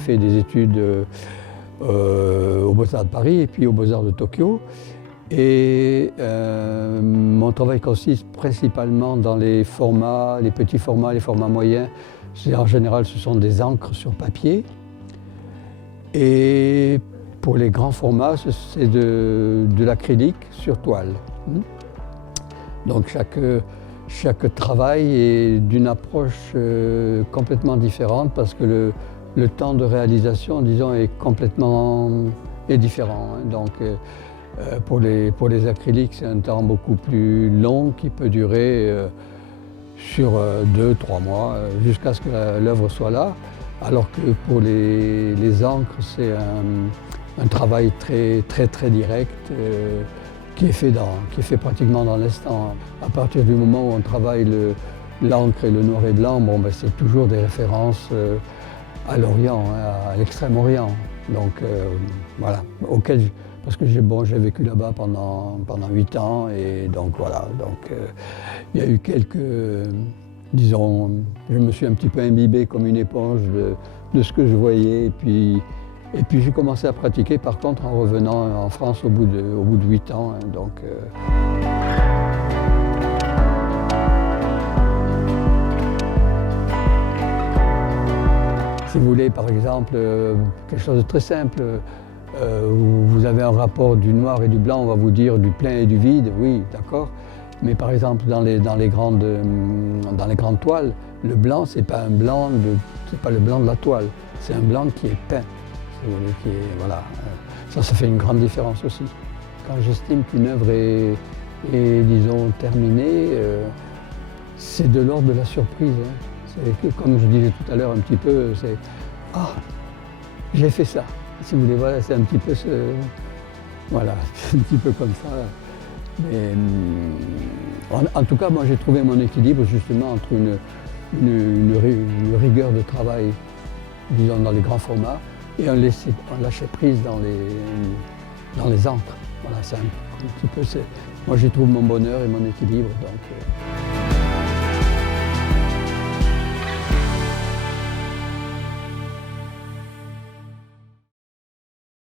fait des études aux Beaux-Arts de Paris et puis aux Beaux-Arts de Tokyo. Et mon travail consiste principalement dans les formats, les petits formats, les formats moyens. En général, ce sont des encres sur papier. Et pour les grands formats, c'est de l'acrylique sur toile. Donc chaque travail est d'une approche complètement différente parce que le temps de réalisation, disons, est différent. Donc pour les acryliques, c'est un temps beaucoup plus long qui peut durer sur 2-3 mois jusqu'à ce que l'œuvre soit là. Alors que pour les encres, c'est un travail très direct qui est fait pratiquement dans l'instant. À partir du moment où on travaille l'encre et le noir et blanc, bon, ben, c'est toujours des références à l'Orient, à l'Extrême-Orient. Donc voilà, parce que j'ai vécu là-bas pendant 8 ans et donc voilà. Donc il y a eu disons, je me suis un petit peu imbibé comme une éponge de ce que je voyais et puis j'ai commencé à pratiquer par contre en revenant en France au bout de 8 ans. Donc, si vous voulez par exemple quelque chose de très simple, vous avez un rapport du noir et du blanc, on va vous dire du plein et du vide, oui, d'accord. Mais par exemple, dans les grandes toiles, le blanc, c'est pas le blanc de la toile, c'est un blanc qui est peint. Voilà. Ça fait une grande différence aussi. Quand j'estime qu'une œuvre est, disons, terminée, c'est de l'ordre de la surprise. C'est que, comme je disais tout à l'heure un petit peu, c'est « Ah, j'ai fait ça ». Si vous voulez, voilà, c'est un petit peu voilà, c'est un petit peu comme ça. Mais, en tout cas, moi j'ai trouvé mon équilibre justement entre une rigueur de travail, disons, dans les grands formats et un lâcher prise dans les encres. Voilà, c'est un petit peu, moi j'y trouve mon bonheur et mon équilibre. Donc,